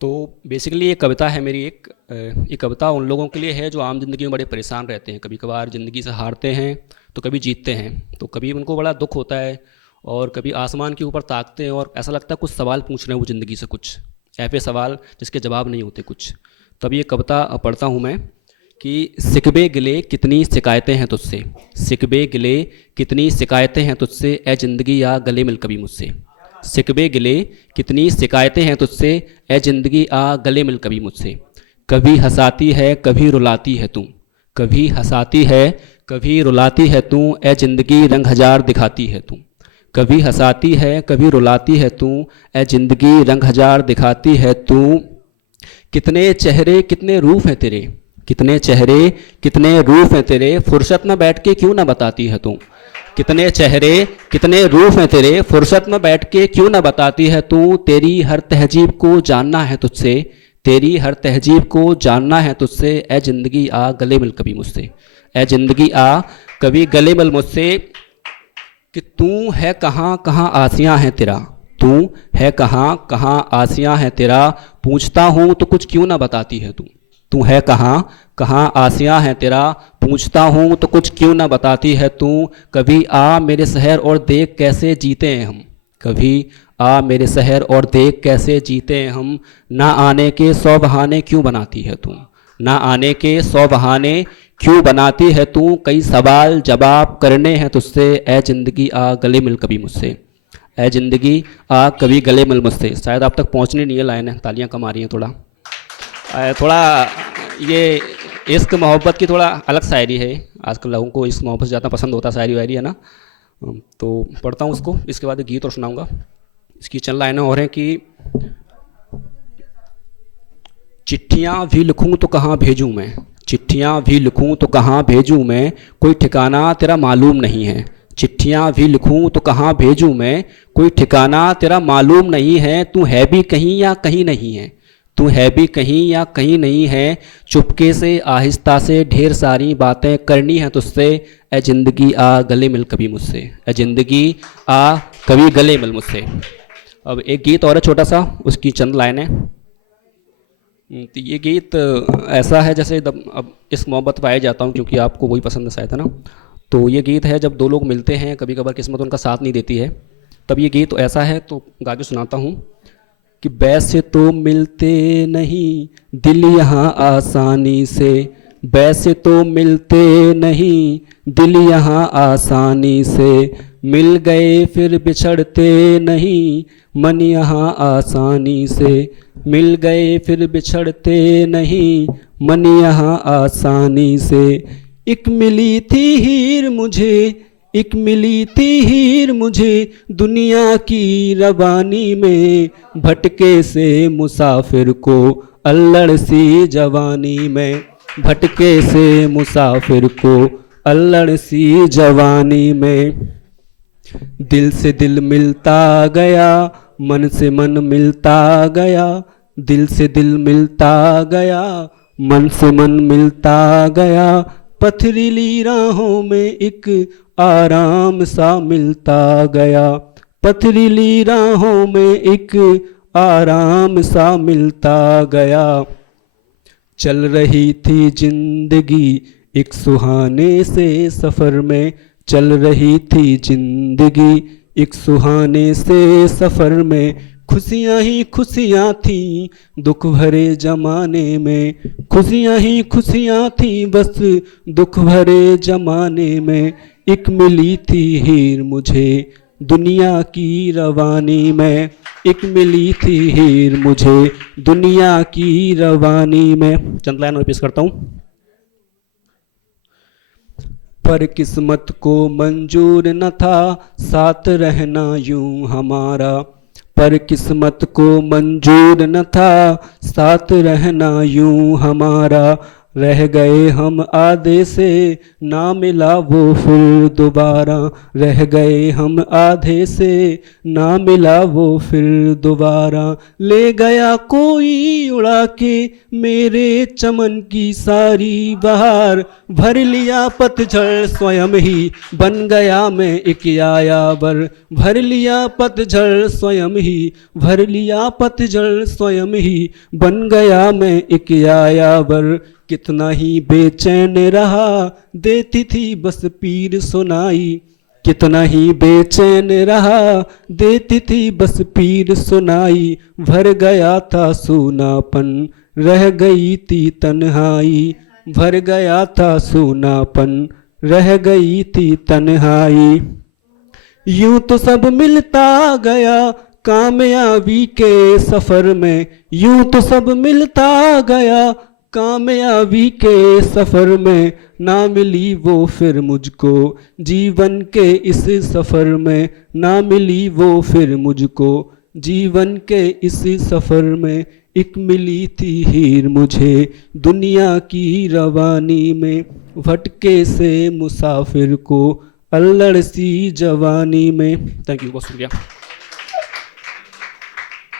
तो बेसिकली ये कविता है मेरी एक ये कविता उन लोगों के लिए है जो आम ज़िंदगी में बड़े परेशान रहते हैं, कभी कभार ज़िंदगी से हारते हैं तो कभी जीतते हैं, तो कभी उनको बड़ा दुख होता है और कभी आसमान के ऊपर ताकते हैं और ऐसा लगता है कुछ सवाल पूछ रहे हैं वो ज़िंदगी से, कुछ ऐसे सवाल जिसके जवाब नहीं होते कुछ। तब ये कविता पढ़ता हूँ मैं कि सिकबे गिले कितनी शिकायतें हैं तुझसे, सिकबे गिले कितनी शिकायतें हैं तुझसे, ए ज़िंदगी आ गले मिल कभी मुझसे। सिकबे गिले कितनी शिकायतें हैं तुझसे, ए ज़िंदगी आ गले मिल कभी मुझसे। कभी हंसाती है कभी रुलाती है तू, कभी हंसाती है कभी रुलाती है तू, ए ज़िंदगी रंग हजार दिखाती है तू। कभी हंसाती है कभी रुलाती है तू, ए ज़िंदगी रंग हजार दिखाती है तू। कितने चेहरे कितने रूप हैं तेरे, कितने चेहरे कितने रूप हैं तेरे, फुर्सत में बैठ के क्यों ना बताती है तू। कितने चेहरे कितने रूप हैं तेरे, फुर्सत में बैठ के क्यों ना बताती है तू। तेरी हर तहजीब को जानना है तुझसे, तेरी हर तहजीब को जानना है तुझसे, ए ज़िंदगी आ गले मिल कभी मुझसे। ए ज़िंदगी आ कभी गले मिल मुझसे। कि तू है कहाँ कहाँ आसियाँ है तेरा, तू है कहाँ कहाँ आसियाँ है तेरा, पूछता हूँ तो कुछ क्यों ना बताती है तू। तू है कहाँ कहाँ आसियाँ है तेरा, पूछता हूँ तो कुछ क्यों ना बताती है तू। कभी आ मेरे शहर और देख कैसे जीते हैं हम, कभी आ मेरे शहर और देख कैसे जीते हैं हम। ना आने के 100 बहाने क्यों बनाती है तू, ना आने के 100 बहाने क्यों बनाती है तू। कई सवाल जवाब करने हैं तुझसे, ए ज़िंदगी आ गले मिल कभी मुझसे। ए ज़िंदगी आ कभी गले मिल मुझसे। शायद आप तक पहुंचनी नहीं है लाइन है, तालियां कम आ रही हैं थोड़ा। थोड़ा ये इश्क मोहब्बत की थोड़ा अलग शायरी है, आजकल लोगों को इश्क मोहब्बत से ज़्यादा पसंद होता है शायरी वायरी, है ना। तो पढ़ता हूँ उसको, इसके बाद गीत और सुनाऊंगा। इसकी चंद लाइनें और हैं कि चिट्ठियाँ भी लिखूँ तो कहाँ भेजूँ मैं, चिट्ठियाँ भी लिखूँ तो कहाँ भेजूँ मैं, कोई ठिकाना तेरा मालूम नहीं है। चिट्ठियाँ भी लिखूँ तो कहाँ भेजूँ मैं, कोई ठिकाना तेरा मालूम नहीं है। तू है भी कहीं या कहीं नहीं है, तू है भी कहीं या कहीं नहीं है। चुपके से आहिस्ता से ढेर सारी बातें करनी है तुझसे, ए ज़िंदगी आ गले मिल कभी मुझसे। ए ज़िंदगी आ कभी गले मिल मुझसे। अब एक गीत और है छोटा सा, उसकी चंद लाइनें। तो ये गीत ऐसा है जैसे अब इस मोहब्बत पाए जाता हूँ क्योंकि आपको वही पसंद है शायद, है ना। तो ये गीत है जब दो लोग मिलते हैं, कभी कभार किस्मत उनका साथ नहीं देती है, तब ये गीत ऐसा है। तो गा के सुनाता हूँ कि वैसे तो मिलते नहीं दिल यहाँ आसानी से, वैसे तो मिलते नहीं दिल यहाँ आसानी से, मिल गए फिर बिछड़ते नहीं मन यहाँ आसानी से, मिल गए फिर बिछड़ते नहीं मन यहाँ आसानी से। एक मिली थी हीर मुझे, एक मिली थी हीर मुझे दुनिया की रवानी में, भटके से मुसाफिर को अल्लड़ सी जवानी में, भटके से मुसाफिर को अल्लड़ सी जवानी में। दिल से दिल मिलता गया मन से मन मिलता गया, दिल से दिल मिलता गया मन से मन मिलता गया। पथरीली राहों में एक आराम सा मिलता गया, पथरीली राहों में एक आराम सा मिलता गया। चल रही थी जिंदगी एक सुहाने से सफ़र में, चल रही थी जिंदगी एक सुहाने से सफ़र में। खुशियाँ ही खुशियाँ थीं दुख भरे ज़माने में, खुशियाँ ही खुशियाँ थीं बस दुख भरे ज़माने में। एक मिली थी हीर मुझे दुनिया की रवानी में, एक मिली थी हीर मुझे दुनिया की रवानी में। चंद लाइन और पेश करता हूँ। पर किस्मत को मंजूर न था साथ रहना यूं हमारा, पर किस्मत को मंजूर न था साथ रहना यूं हमारा। रह गए हम आधे से ना मिला वो फिर दोबारा, रह गए हम आधे से ना मिला वो फिर दोबारा। ले गया कोई उड़ा के मेरे चमन की सारी बहार, भर लिया पतझड़ स्वयं ही बन गया मैं एक यायावर, भर लिया पतझड़ स्वयं ही, भर लिया पतझड़ स्वयं ही बन गया मैं एक यायावर। कितना ही बेचैन रहा देती थी बस पीर सुनाई, कितना ही बेचैन रहा देती थी बस पीर सुनाई। भर गया था सूनापन रह गई थी तन्हाई, भर गया था सूनापन रह गई थी तन्हाई। यूं तो सब मिलता गया कामयाबी के सफर में, यूं तो सब मिलता गया कामयाबी के सफर में, ना मिली वो फिर मुझको जीवन के इस सफर में, ना मिली वो फिर मुझको जीवन के इस सफर में। एक मिली थी हीर मुझे दुनिया की रवानी में, भटके से मुसाफिर को अल्लड़ सी जवानी में। थैंक यू, बहुत शुक्रिया।